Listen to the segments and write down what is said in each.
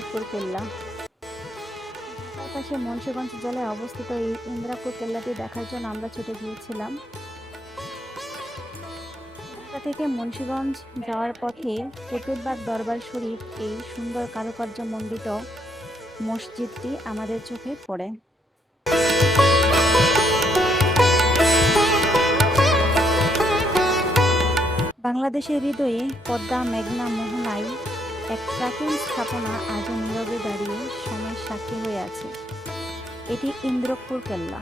ইন্দ্রাপুর কেল্লা। পাশে মুন্সিগঞ্জ জেলায় অবস্থিত এই ইন্দ্রাপুর কেল্লাটি দেখার জন্য আমরা ছুটে গিয়েছিলাম। ঢাকা থেকে মুন্সিগঞ্জ যাওয়ার পথে কুতুববাগ দরবার শরীফ, এই সুন্দর কারুকার্য মণ্ডিত মসজিদটি আমাদের চোখে পড়ে। বাংলাদেশের হৃদয়ে পদ্মা, মেঘনা, মোহনায় এক প্রাচীন স্থাপনা আজও নীরবে দাঁড়িয়ে সময়ের সাক্ষী হয়ে আছে। এটি ইন্দ্রপুর কেল্লা,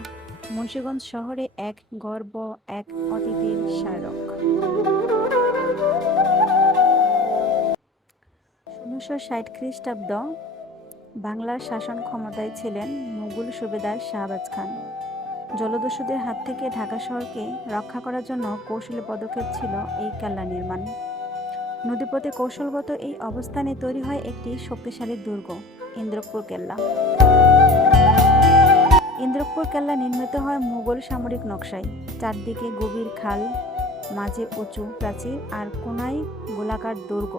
মুন্সীগঞ্জ শহরে এক গর্ব, এক অতীতের স্মারক। ষোলোশো ষাট খ্রিস্টাব্দ বাংলার শাসন ক্ষমতায় ছিলেন মুঘল সুবেদার শাহবাজ খান। জলদস্যুদের হাত থেকে ঢাকা শহরকে রক্ষা করার জন্য কৌশলী পদক্ষেপ ছিল এই কেল্লা নির্মাণ। নদীপথে কৌশলগত এই অবস্থানে তৈরি হয় একটি শক্তিশালী দুর্গ, ইন্দ্রপুর কেল্লা। ইন্দ্রপুর কেল্লা নির্মিত হয় মুঘল সামরিক নকশায়। চারদিকে গভীর খাল, মাঝে উঁচু প্রাচীর আর কোনায় গোলাকার দুর্গ,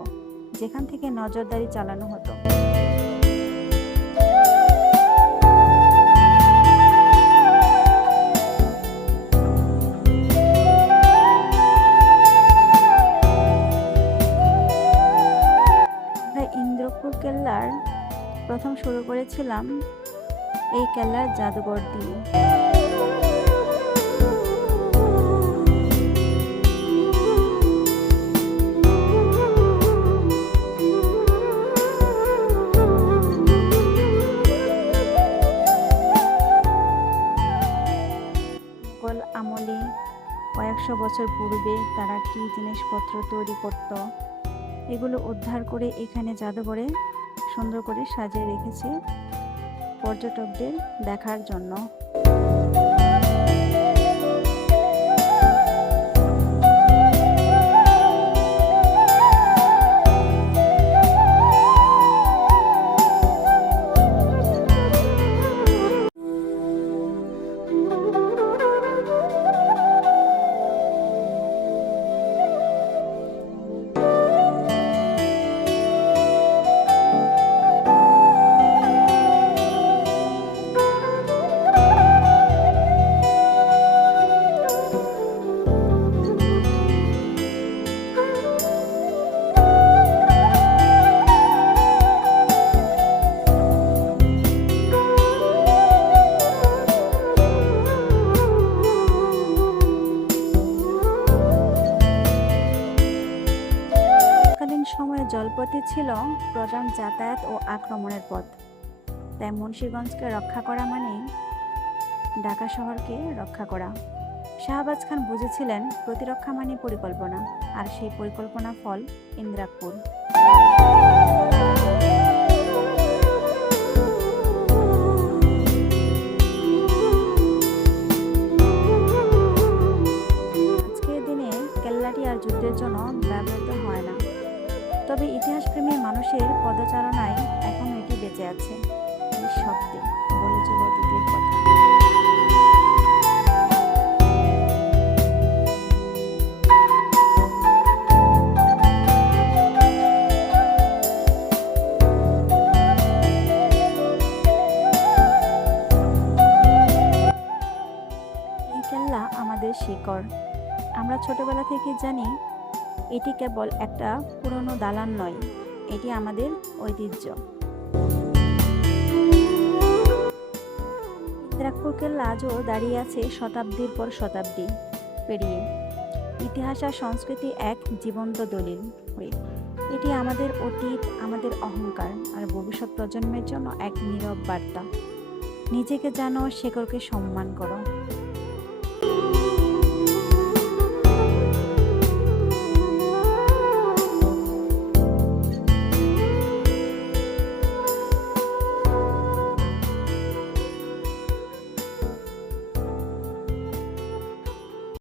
যেখান থেকে নজরদারি চালানো হতো। প্রথম শুরু করেছিলাম এই কেল্লার জাদুঘর দিয়ে। আমলে কয়েকশো বছর পূর্বে তারা কী জিনিসপত্র তৈরি করত, এগুলো উদ্ধার করে এখানে জাদুঘরে সুন্দর করে সাজিয়ে রেখেছে পর্যটকদের দেখার জন্য। জলপথই ছিল প্রধান যাতায়াত ও আক্রমণের পথ। তাই মুন্সীগঞ্জকে রক্ষা করা মানে ঢাকা শহরকে রক্ষা করা। শাহবাজ খান বুঝেছিলেন প্রতিরক্ষা মানে পরিকল্পনা, আর সেই পরিকল্পনা ফল ইন্দ্রাপুর ইতিহাসপ্রেমী মানুষের পদচারণায় এখন এটি বেঁচে আছে। শব্দে বলে চলো অতীতের কথা। কেল্লা আমাদের শিকড়। আমরা ছোটবেলা থেকে জানি, এটি কেবল একটা পুরনো দালান নয়। এটি আমাদের ঐতিহ্য। ইন্দ্রাপুর কেল্লা আজও দাঁড়িয়ে আছে শতাব্দীর পর শতাব্দী পেরিয়ে। ইতিহাস আর সংস্কৃতি এক জীবন্ত দলিল হয়ে। এটি আমাদের অতীত, আমাদের অহংকার আর ভবিষ্যৎ প্রজন্মের জন্য এক নীরব বার্তা। নিজেকে জানো শেকড়কে সম্মান করো।